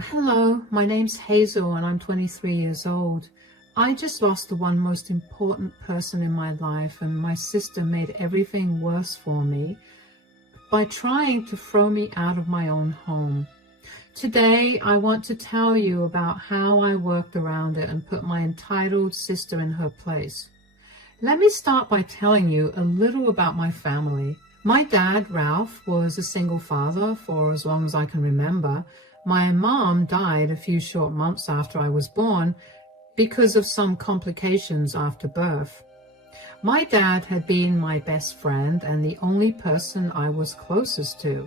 Hello, my name's Hazel and I'm 23 years old. I just lost the one most important person in my life, and my sister made everything worse for me by trying to throw me out of my own home. Today, I want to tell you about how I worked around it and put my entitled sister in her place. Let me start by telling you a little about my family. My dad, Ralph, was a single father for as long as I can remember. My mom died a few short months after I was born because of some complications after birth. My dad had been my best friend and the only person I was closest to.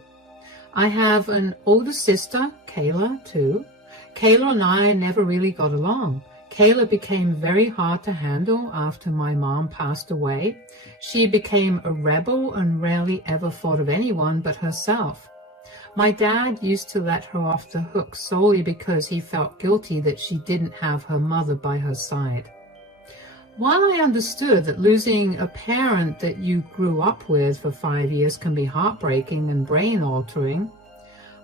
I have an older sister, Kayla, too. Kayla and I never really got along. Kayla became very hard to handle after my mom passed away. She became a rebel and rarely ever thought of anyone but herself. My dad used to let her off the hook solely because he felt guilty that she didn't have her mother by her side. While I understood that losing a parent that you grew up with for 5 years can be heartbreaking and brain-altering,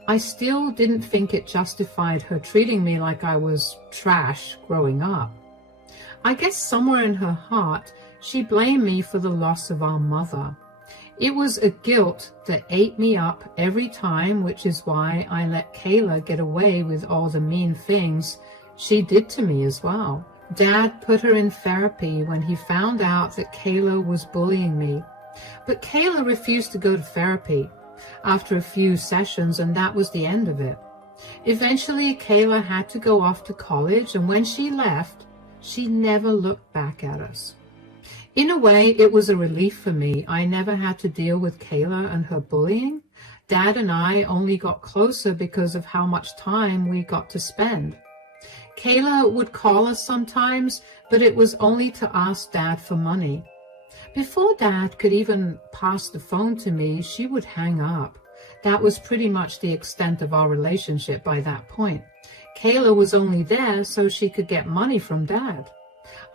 I still didn't think it justified her treating me like I was trash growing up. I guess somewhere in her heart, she blamed me for the loss of our mother. It was a guilt that ate me up every time, which is why I let Kayla get away with all the mean things she did to me as well. Dad put her in therapy when he found out that Kayla was bullying me. But Kayla refused to go to therapy after a few sessions, and that was the end of it. Eventually, Kayla had to go off to college, and when she left, she never looked back at us. In a way, it was a relief for me. I never had to deal with Kayla and her bullying. Dad and I only got closer because of how much time we got to spend. Kayla would call us sometimes, but it was only to ask Dad for money. Before Dad could even pass the phone to me, she would hang up. That was pretty much the extent of our relationship by that point. Kayla was only there so she could get money from Dad.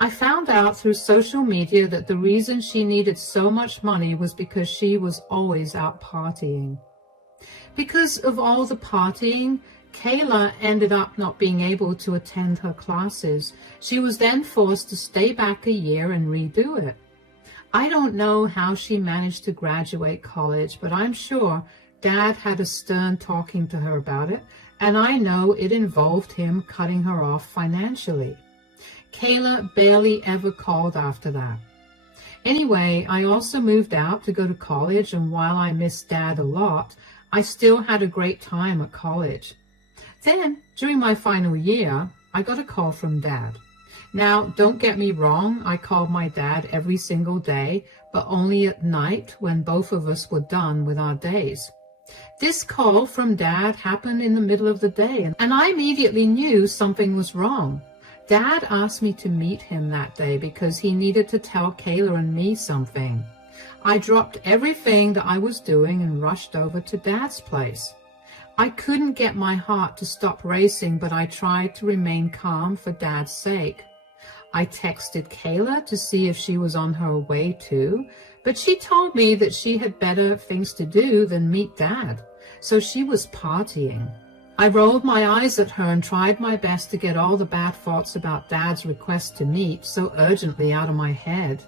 I found out through social media that the reason she needed so much money was because she was always out partying. Because of all the partying, Kayla ended up not being able to attend her classes. She was then forced to stay back a year and redo it. I don't know how she managed to graduate college, but I'm sure Dad had a stern talking to her about it, and I know it involved him cutting her off financially. Kayla barely ever called after that. Anyway, I also moved out to go to college, and while I missed Dad a lot, I still had a great time at college. Then, during my final year, I got a call from Dad. Now, don't get me wrong, I called my dad every single day, but only at night when both of us were done with our days. This call from Dad happened in the middle of the day, and I immediately knew something was wrong. Dad asked me to meet him that day because he needed to tell Kayla and me something. I dropped everything that I was doing and rushed over to Dad's place. I couldn't get my heart to stop racing, but I tried to remain calm for Dad's sake. I texted Kayla to see if she was on her way too, but she told me that she had better things to do than meet Dad, so she was partying. I rolled my eyes at her and tried my best to get all the bad thoughts about Dad's request to meet so urgently out of my head.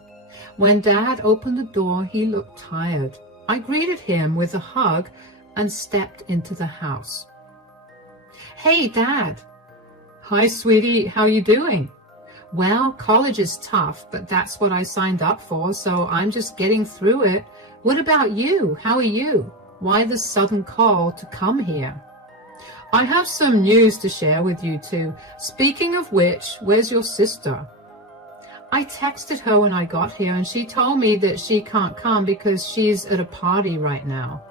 When Dad opened the door, he looked tired. I greeted him with a hug and stepped into the house. "Hey, Dad." "Hi, sweetie. How you doing?" "Well, college is tough, but that's what I signed up for, so I'm just getting through it. What about you? How are you? Why the sudden call to come here?" "I have some news to share with you too. Speaking of which, where's your sister?" "I texted her when I got here, and she told me that she can't come because she's at a party right now."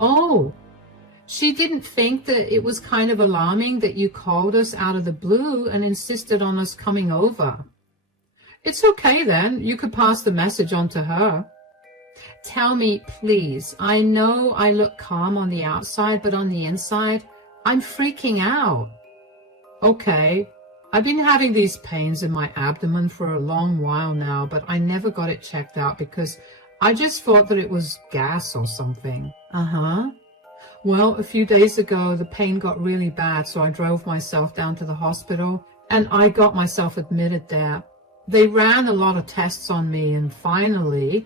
"Oh, she didn't think that it was kind of alarming that you called us out of the blue and insisted on us coming over." "It's okay then. You could pass the message on to her." "Tell me, please. I know I look calm on the outside, but on the inside, I'm freaking out." "Okay. I've been having these pains in my abdomen for a long while now, but I never got it checked out because I just thought that it was gas or something." "Uh-huh. Well, a few days ago, the pain got really bad, so I drove myself down to the hospital, and I got myself admitted there. They ran a lot of tests on me, and finally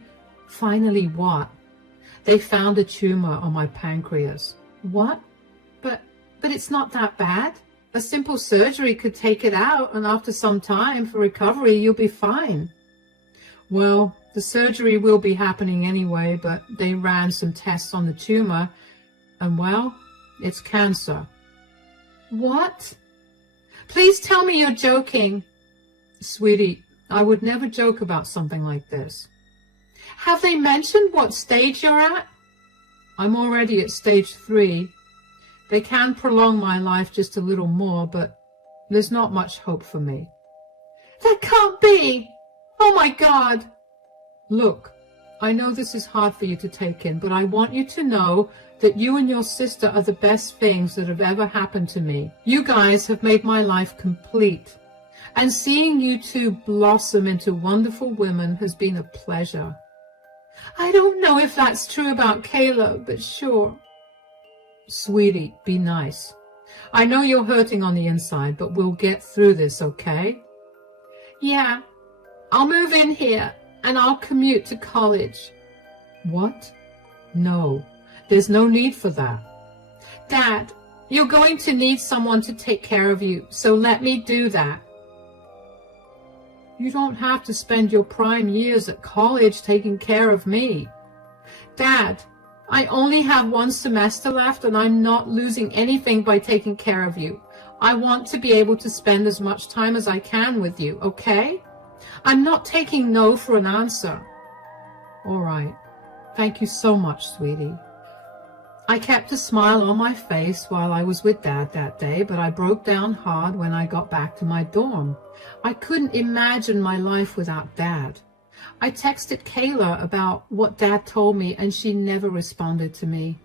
what? They found a tumor on my pancreas. What? But it's not that bad. A simple surgery could take it out, and after some time for recovery, you'll be fine. Well, the surgery will be happening anyway, but they ran some tests on the tumor, and well, it's cancer. What? Please tell me you're joking. Sweetie, I would never joke about something like this. Have they mentioned what stage you're at? I'm already at stage 3. They can prolong my life just a little more, but there's not much hope for me. That can't be! Oh my God! Look, I know this is hard for you to take in, but I want you to know that you and your sister are the best things that have ever happened to me. You guys have made my life complete. And seeing you two blossom into wonderful women has been a pleasure. I don't know if that's true about Kayla, but sure. Sweetie, be nice. I know you're hurting on the inside, but we'll get through this, okay? Yeah, I'll move in here, and I'll commute to college. What? No, there's no need for that. Dad, you're going to need someone to take care of you, so let me do that. You don't have to spend your prime years at college taking care of me. Dad, I only have 1 semester left, and I'm not losing anything by taking care of you. I want to be able to spend as much time as I can with you, okay? I'm not taking no for an answer. All right. Thank you so much, sweetie. I kept a smile on my face while I was with Dad that day, but I broke down hard when I got back to my dorm. I couldn't imagine my life without Dad. I texted Kayla about what Dad told me, and she never responded to me.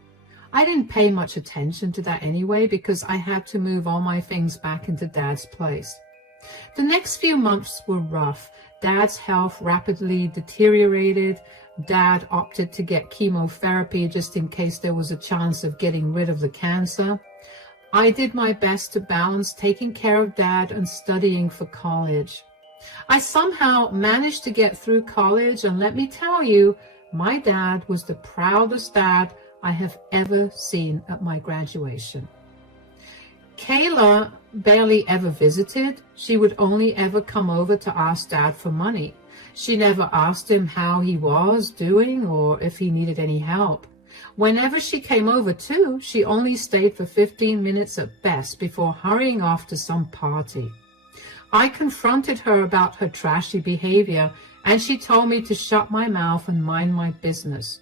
I didn't pay much attention to that anyway because I had to move all my things back into Dad's place. The next few months were rough. Dad's health rapidly deteriorated. Dad opted to get chemotherapy just in case there was a chance of getting rid of the cancer. I did my best to balance taking care of Dad and studying for college. I somehow managed to get through college, and let me tell you, my dad was the proudest dad I have ever seen at my graduation. Kayla barely ever visited. She would only ever come over to ask Dad for money. She never asked him how he was doing or if he needed any help. Whenever she came over too, she only stayed for 15 minutes at best before hurrying off to some party. I confronted her about her trashy behavior, and she told me to shut my mouth and mind my business.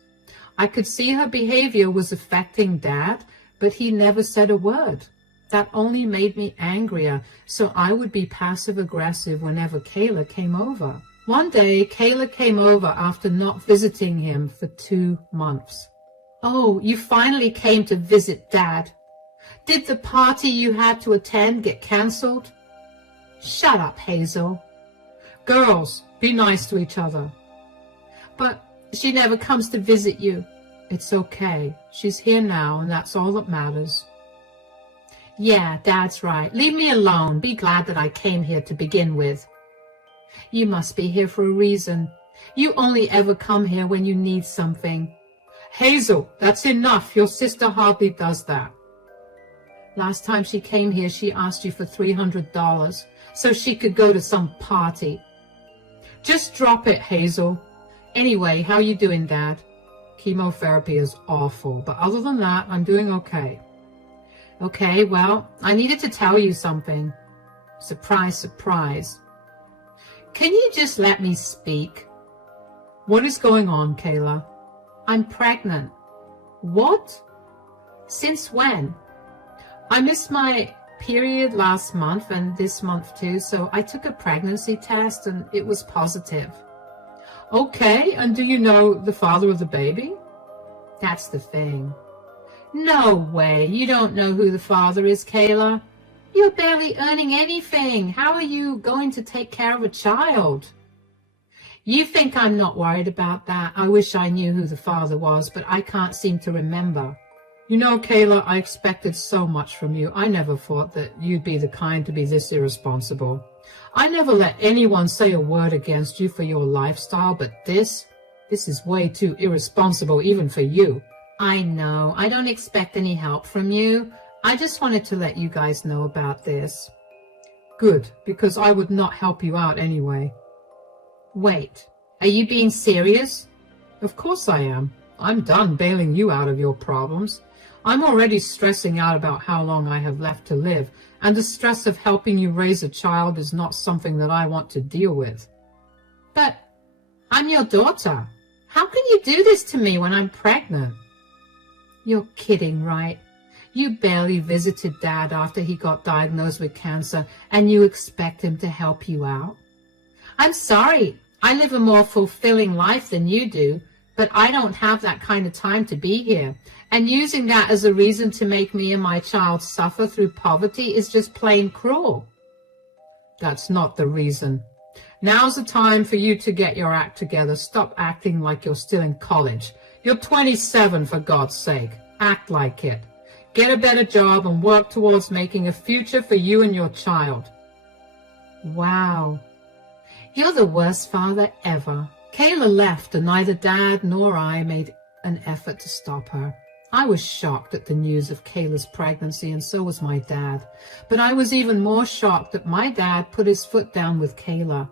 I could see her behavior was affecting Dad, but he never said a word. That only made me angrier, so I would be passive-aggressive whenever Kayla came over. One day, Kayla came over after not visiting him for 2 months. Oh, you finally came to visit Dad. Did the party you had to attend get canceled? Shut up, Hazel. Girls, be nice to each other. But she never comes to visit you. It's okay. She's here now, and that's all that matters. Yeah, Dad's right. Leave me alone. Be glad that I came here to begin with. You must be here for a reason. You only ever come here when you need something. Hazel, that's enough. Your sister hardly does that. Last time she came here, she asked you for $300 so she could go to some party. Just drop it, Hazel. Anyway, how you doing, Dad? Chemotherapy is awful, but other than that, I'm doing okay. Okay, well, I needed to tell you something. Surprise, surprise. Can you just let me speak? What is going on, Kayla? I'm pregnant. What? Since when? I missed my period last month and this month too, so I took a pregnancy test and it was positive. Okay, and do you know the father of the baby? That's the thing. No way, you don't know who the father is, Kayla. You're barely earning anything. How are you going to take care of a child? You think I'm not worried about that? I wish I knew who the father was, but I can't seem to remember. You know, Kayla, I expected so much from you. I never thought that you'd be the kind to be this irresponsible. I never let anyone say a word against you for your lifestyle, but this is way too irresponsible even for you. I know. I don't expect any help from you. I just wanted to let you guys know about this. Good, because I would not help you out anyway. Wait, are you being serious? Of course I am. I'm done bailing you out of your problems. I'm already stressing out about how long I have left to live, and the stress of helping you raise a child is not something that I want to deal with. But I'm your daughter. How can you do this to me when I'm pregnant? You're kidding, right? You barely visited Dad after he got diagnosed with cancer, and you expect him to help you out? I'm sorry. I live a more fulfilling life than you do, but I don't have that kind of time to be here. And using that as a reason to make me and my child suffer through poverty is just plain cruel. That's not the reason. Now's the time for you to get your act together. Stop acting like you're still in college. You're 27, for God's sake. Act like it. Get a better job and work towards making a future for you and your child. Wow. You're the worst father ever. Kayla left, and neither Dad nor I made an effort to stop her. I was shocked at the news of Kayla's pregnancy, and so was my dad. But I was even more shocked that my dad put his foot down with Kayla.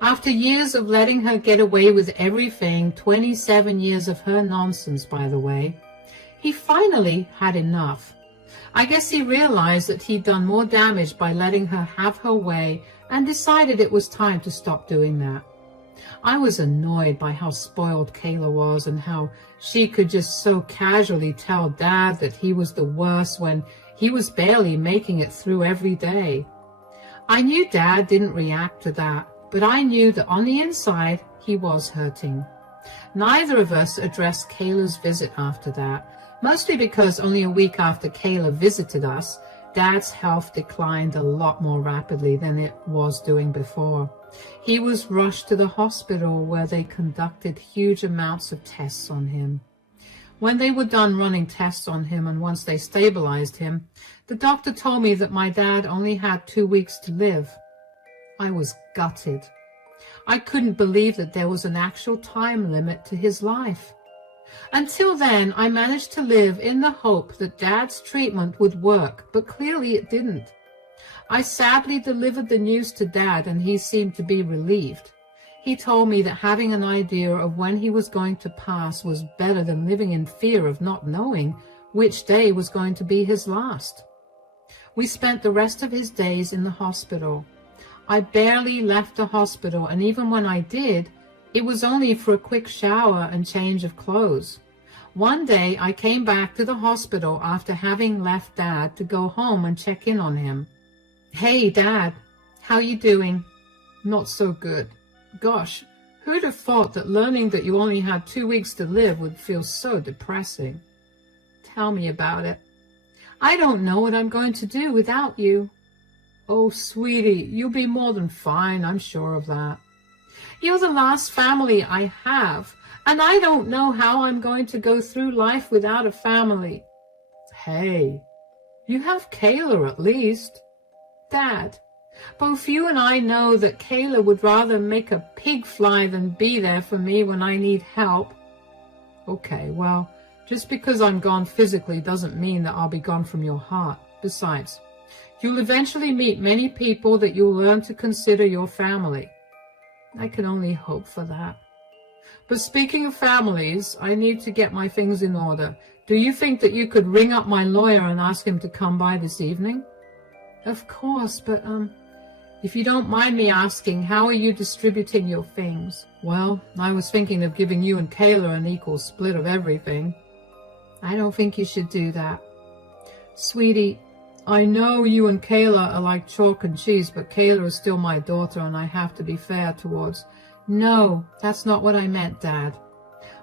After years of letting her get away with everything, 27 years of her nonsense, by the way, he finally had enough. I guess he realized that he'd done more damage by letting her have her way and decided it was time to stop doing that. I was annoyed by how spoiled Kayla was and how she could just so casually tell Dad that he was the worst when he was barely making it through every day. I knew Dad didn't react to that, but I knew that on the inside he was hurting. Neither of us addressed Kayla's visit after that, mostly because only a week after Kayla visited us, Dad's health declined a lot more rapidly than it was doing before. He was rushed to the hospital where they conducted huge amounts of tests on him. When they were done running tests on him and once they stabilized him, the doctor told me that my dad only had 2 weeks to live. I was gutted. I couldn't believe that there was an actual time limit to his life. Until then, I managed to live in the hope that Dad's treatment would work, but clearly it didn't. I sadly delivered the news to Dad, and he seemed to be relieved. He told me that having an idea of when he was going to pass was better than living in fear of not knowing which day was going to be his last. We spent the rest of his days in the hospital. I barely left the hospital, and even when I did, it was only for a quick shower and change of clothes. One day I came back to the hospital after having left Dad to go home and check in on him. Hey, Dad, how you doing? Not so good. Gosh, who'd have thought that learning that you only had 2 weeks to live would feel so depressing? Tell me about it. I don't know what I'm going to do without you. Oh, sweetie, you'll be more than fine, I'm sure of that. You're the last family I have, and I don't know how I'm going to go through life without a family. Hey, you have Kayla at least. Dad, both you and I know that Kayla would rather make a pig fly than be there for me when I need help. Okay, well, just because I'm gone physically doesn't mean that I'll be gone from your heart. Besides, you'll eventually meet many people that you'll learn to consider your family. I can only hope for that. But speaking of families, I need to get my things in order. Do you think that you could ring up my lawyer and ask him to come by this evening? Of course, but if you don't mind me asking, how are you distributing your things? Well, I was thinking of giving you and Kayla an equal split of everything. I don't think you should do that. Sweetie, I know you and Kayla are like chalk and cheese, but Kayla is still my daughter and I have to be fair towards... No, that's not what I meant, Dad.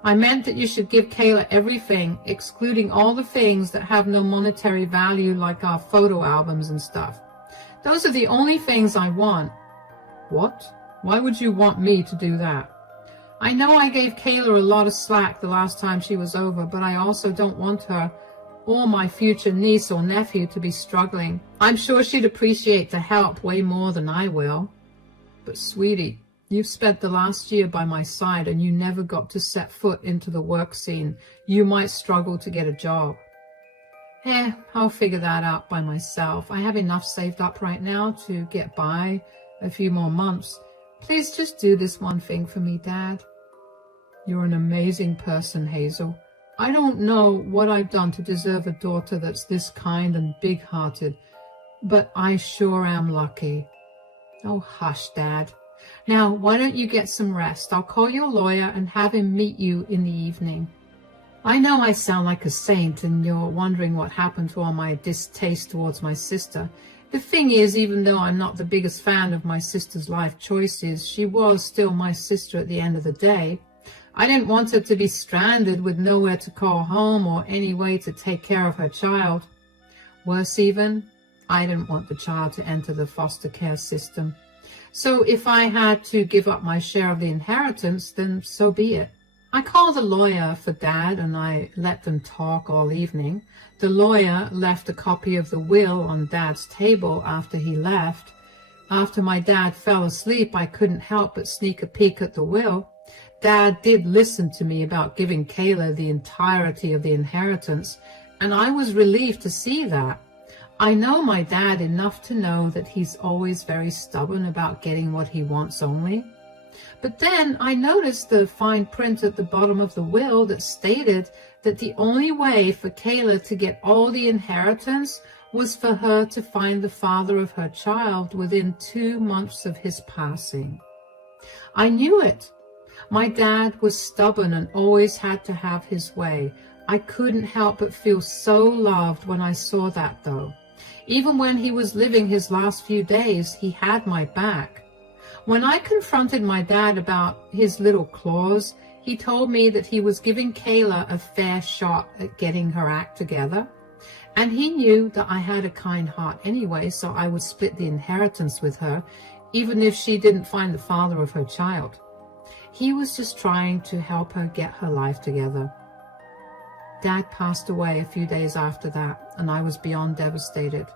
I meant that you should give Kayla everything, excluding all the things that have no monetary value like our photo albums and stuff. Those are the only things I want. What? Why would you want me to do that? I know I gave Kayla a lot of slack the last time she was over, but I also don't want her or my future niece or nephew to be struggling. I'm sure she'd appreciate the help way more than I will. But sweetie, you've spent the last year by my side and you never got to set foot into the work scene. You might struggle to get a job. I'll figure that out by myself. I have enough saved up right now to get by a few more months. Please just do this one thing for me, Dad. You're an amazing person, Hazel. I don't know what I've done to deserve a daughter that's this kind and big-hearted, but I sure am lucky. Oh, hush, Dad. Now, why don't you get some rest? I'll call your lawyer and have him meet you in the evening. I know I sound like a saint and you're wondering what happened to all my distaste towards my sister. The thing is, even though I'm not the biggest fan of my sister's life choices, she was still my sister at the end of the day. I didn't want her to be stranded with nowhere to call home or any way to take care of her child. Worse even, I didn't want the child to enter the foster care system. So if I had to give up my share of the inheritance, then so be it. I called a lawyer for Dad and I let them talk all evening. The lawyer left a copy of the will on Dad's table after he left. After my dad fell asleep, I couldn't help but sneak a peek at the will. Dad did listen to me about giving Kayla the entirety of the inheritance, and I was relieved to see that. I know my dad enough to know that he's always very stubborn about getting what he wants only. But then I noticed the fine print at the bottom of the will that stated that the only way for Kayla to get all the inheritance was for her to find the father of her child within 2 months of his passing. I knew it. My dad was stubborn and always had to have his way. I couldn't help but feel so loved when I saw that, though. Even when he was living his last few days, he had my back. When I confronted my dad about his little clause, he told me that he was giving Kayla a fair shot at getting her act together. And he knew that I had a kind heart anyway, so I would split the inheritance with her, even if she didn't find the father of her child. He was just trying to help her get her life together. Dad passed away a few days after that, and I was beyond devastated.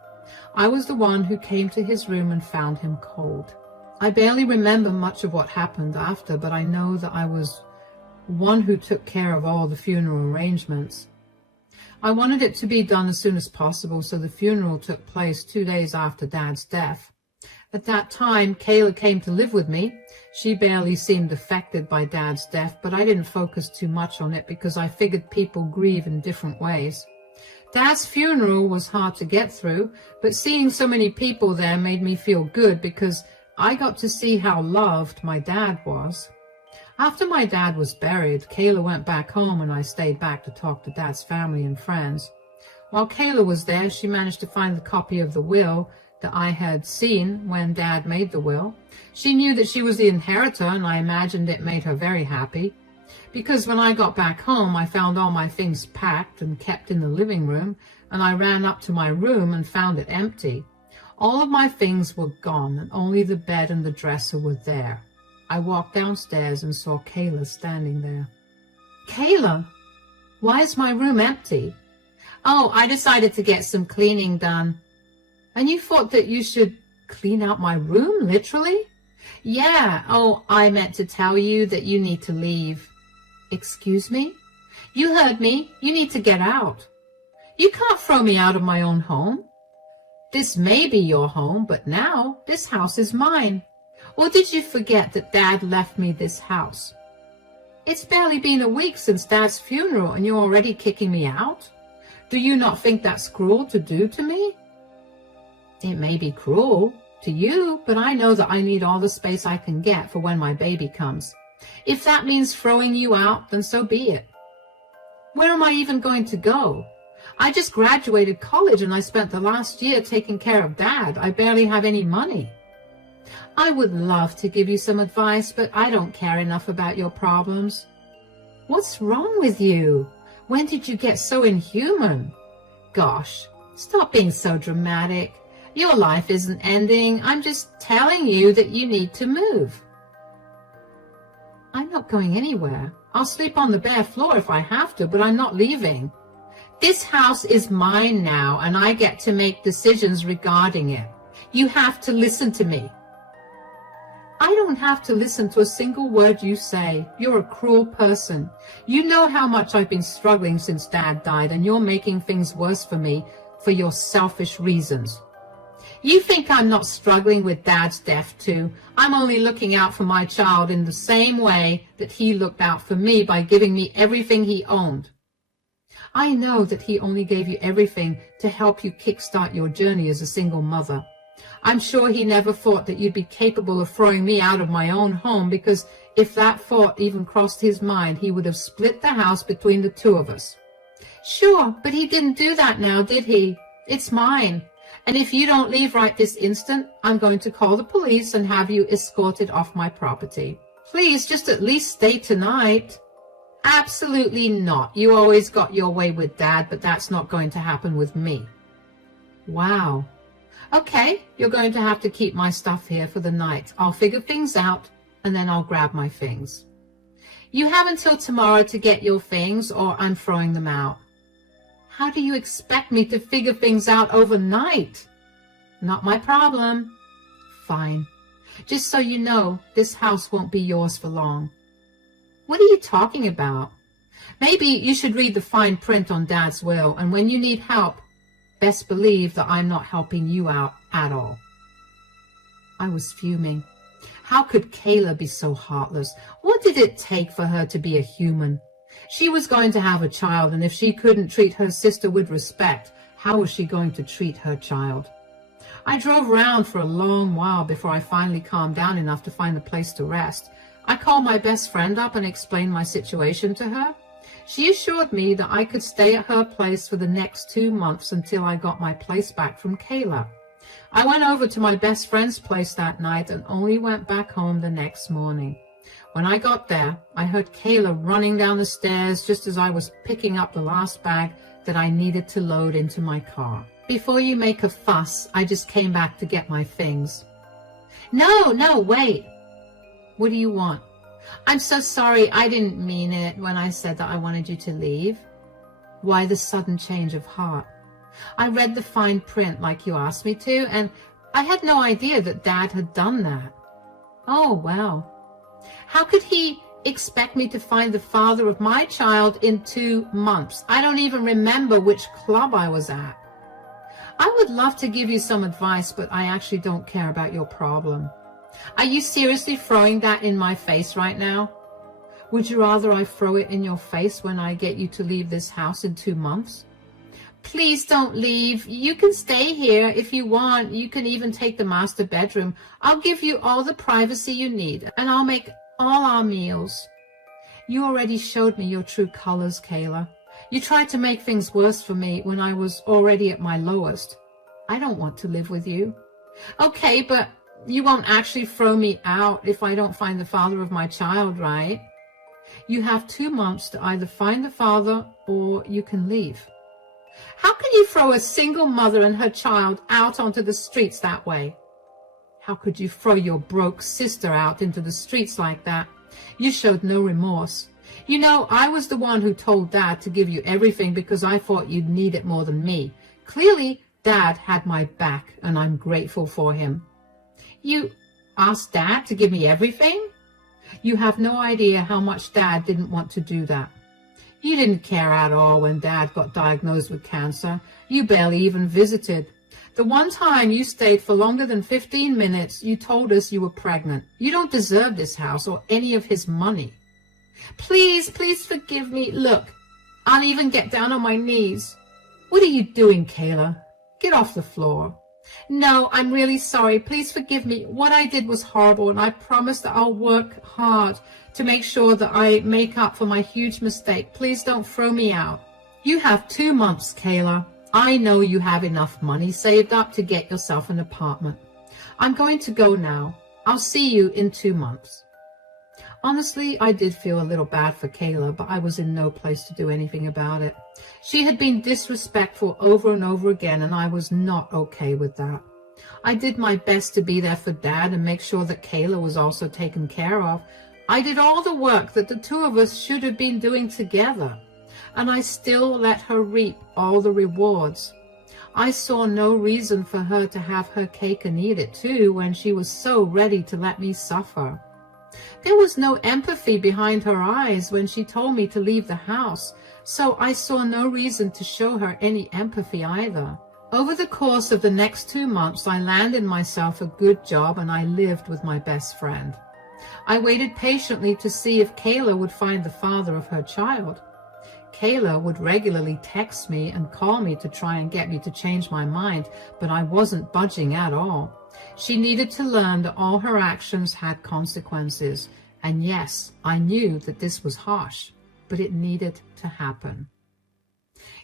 I was the one who came to his room and found him cold. I barely remember much of what happened after, but I know that I was one who took care of all the funeral arrangements. I wanted it to be done as soon as possible, so the funeral took place 2 days after Dad's death. At that time, Kayla came to live with me. She barely seemed affected by Dad's death, but I didn't focus too much on it because I figured people grieve in different ways. Dad's funeral was hard to get through, but seeing so many people there made me feel good because I got to see how loved my dad was. After my dad was buried, Kayla went back home and I stayed back to talk to Dad's family and friends. While Kayla was there, she managed to find the copy of the will that I had seen when Dad made the will. She knew that she was the inheritor, and I imagined it made her very happy. Because when I got back home, I found all my things packed and kept in the living room, and I ran up to my room and found it empty. All of my things were gone, and only the bed and the dresser were there. I walked downstairs and saw Kayla standing there. Kayla, why is my room empty? Oh, I decided to get some cleaning done. And you thought that you should clean out my room, literally? Yeah, oh, I meant to tell you that you need to leave. Excuse me? You heard me. You need to get out. You can't throw me out of my own home. This may be your home, but now this house is mine. Or did you forget that Dad left me this house? It's barely been a week since Dad's funeral and you're already kicking me out? Do you not think that's cruel to do to me? It may be cruel to you, but I know that I need all the space I can get for when my baby comes. If that means throwing you out, then so be it. Where am I even going to go? I just graduated college and I spent the last year taking care of Dad. I barely have any money. I would love to give you some advice, but I don't care enough about your problems. What's wrong with you? When did you get so inhuman? Gosh, stop being so dramatic. Your life isn't ending. I'm just telling you that you need to move. I'm not going anywhere. I'll sleep on the bare floor if I have to, but I'm not leaving. This house is mine now, and I get to make decisions regarding it. You have to listen to me. I don't have to listen to a single word you say. You're a cruel person. You know how much I've been struggling since Dad died, and you're making things worse for me for your selfish reasons. You think I'm not struggling with Dad's death too? I'm only looking out for my child in the same way that he looked out for me by giving me everything he owned. I know that he only gave you everything to help you kickstart your journey as a single mother. I'm sure he never thought that you'd be capable of throwing me out of my own home, because if that thought even crossed his mind, he would have split the house between the two of us. Sure, but he didn't do that now, did he? It's mine. And if you don't leave right this instant, I'm going to call the police and have you escorted off my property. Please, just at least stay tonight. Absolutely not. You always got your way with Dad, but that's not going to happen with me. Wow. Okay, you're going to have to keep my stuff here for the night. I'll figure things out, and then I'll grab my things. You have until tomorrow to get your things, or I'm throwing them out. How do you expect me to figure things out overnight? Not my problem. Fine. Just so you know, this house won't be yours for long. What are you talking about? Maybe you should read the fine print on Dad's will, and when you need help, best believe that I'm not helping you out at all. I was fuming. How could Kayla be so heartless? What did it take for her to be a human? She was going to have a child, and if she couldn't treat her sister with respect, how was she going to treat her child? I drove around for a long while before I finally calmed down enough to find a place to rest. I called my best friend up and explained my situation to her. She assured me that I could stay at her place for the next 2 months until I got my place back from Kayla. I went over to my best friend's place that night and only went back home the next morning. When I got there, I heard Kayla running down the stairs just as I was picking up the last bag that I needed to load into my car. Before you make a fuss, I just came back to get my things. No, wait. What do you want? I'm so sorry, I didn't mean it when I said that I wanted you to leave. Why the sudden change of heart? I read the fine print like you asked me to, and I had no idea that Dad had done that. Oh, well. How could he expect me to find the father of my child in 2 months? I don't even remember which club I was at. I would love to give you some advice, but I actually don't care about your problem. Are you seriously throwing that in my face right now? Would you rather I throw it in your face when I get you to leave this house in 2 months? Please don't leave. You can stay here if you want. You can even take the master bedroom. I'll give you all the privacy you need, and I'll make all our meals. You already showed me your true colors, Kayla. You tried to make things worse for me when I was already at my lowest. I don't want to live with you. Okay, but you won't actually throw me out if I don't find the father of my child, right? You have 2 months to either find the father or you can leave. How can you throw a single mother and her child out onto the streets that way? How could you throw your broke sister out into the streets like that? You showed no remorse. You know, I was the one who told Dad to give you everything because I thought you'd need it more than me. Clearly, Dad had my back, and I'm grateful for him. You asked Dad to give me everything? You have no idea how much Dad didn't want to do that. You didn't care at all when Dad got diagnosed with cancer. You barely even visited. The one time you stayed for longer than 15 minutes, you told us you were pregnant. You don't deserve this house or any of his money. Please forgive me. Look, I'll even get down on my knees. What are you doing, Kayla? Get off the floor. No, I'm really sorry. Please forgive me. What I did was horrible, and I promise that I'll work hard to make sure that I make up for my huge mistake. Please don't throw me out. You have 2 months, Kayla. I know you have enough money saved up to get yourself an apartment. I'm going to go now. I'll see you in 2 months. Honestly, I did feel a little bad for Kayla, but I was in no place to do anything about it. She had been disrespectful over and over again, and I was not okay with that. I did my best to be there for Dad and make sure that Kayla was also taken care of. I did all the work that the two of us should have been doing together. and I still let her reap all the rewards. I saw no reason for her to have her cake and eat it too when she was so ready to let me suffer. There was no empathy behind her eyes when she told me to leave the house, so I saw no reason to show her any empathy either. Over the course of the next 2 months, I landed myself a good job and I lived with my best friend. I waited patiently to see if Kayla would find the father of her child. Kayla would regularly text me and call me to try and get me to change my mind, but I wasn't budging at all. She needed to learn that all her actions had consequences. And yes, I knew that this was harsh, but it needed to happen.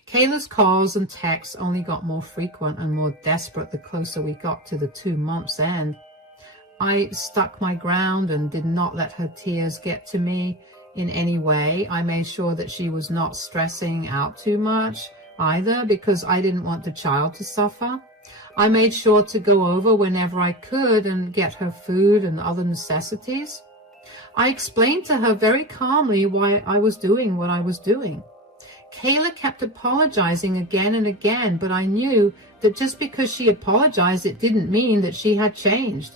Kayla's calls and texts only got more frequent and more desperate the closer we got to the 2 months' end. I stuck my ground and did not let her tears get to me in any way. I made sure that she was not stressing out too much either, because I didn't want the child to suffer. I made sure to go over whenever I could and get her food and other necessities. I explained to her very calmly why I was doing what I was doing. Kayla kept apologizing again and again, but I knew that just because she apologized, it didn't mean that she had changed.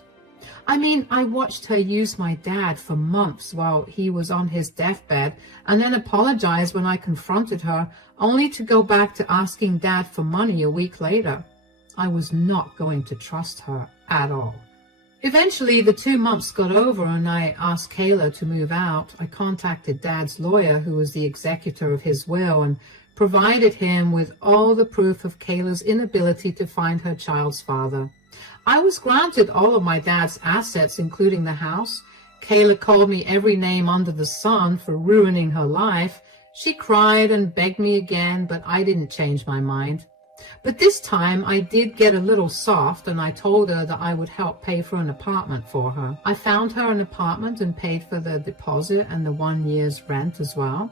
I mean, I watched her use my dad for months while he was on his deathbed, and then apologize when I confronted her, only to go back to asking Dad for money a week later. I was not going to trust her at all. Eventually, the 2 months got over and I asked Kayla to move out. I contacted Dad's lawyer, who was the executor of his will, and provided him with all the proof of Kayla's inability to find her child's father. I was granted all of my dad's assets, including the house. Kayla called me every name under the sun for ruining her life. She cried and begged me again, but I didn't change my mind. But this time I did get a little soft, and I told her that I would help pay for an apartment for her. I found her an apartment and paid for the deposit and the 1 year's rent as well.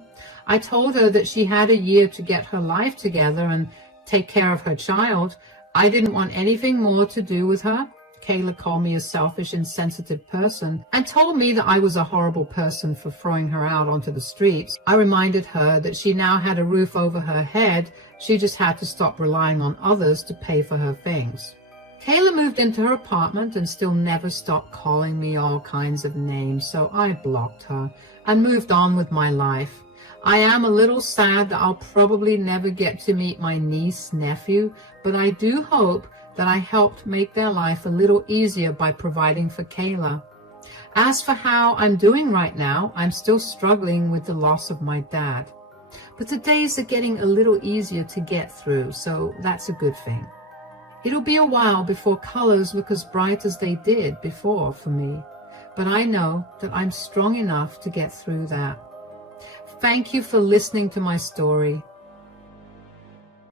I told her that she had a year to get her life together and take care of her child. I didn't want anything more to do with her. Kayla called me a selfish, insensitive person and told me that I was a horrible person for throwing her out onto the streets. I reminded her that she now had a roof over her head. She just had to stop relying on others to pay for her things. Kayla moved into her apartment and still never stopped calling me all kinds of names, so I blocked her and moved on with my life. I am a little sad that I'll probably never get to meet my niece, nephew, but I do hope that I helped make their life a little easier by providing for Kayla. As for how I'm doing right now, I'm still struggling with the loss of my dad. But the days are getting a little easier to get through, so that's a good thing. It'll be a while before colors look as bright as they did before for me, but I know that I'm strong enough to get through that. Thank you for listening to my story.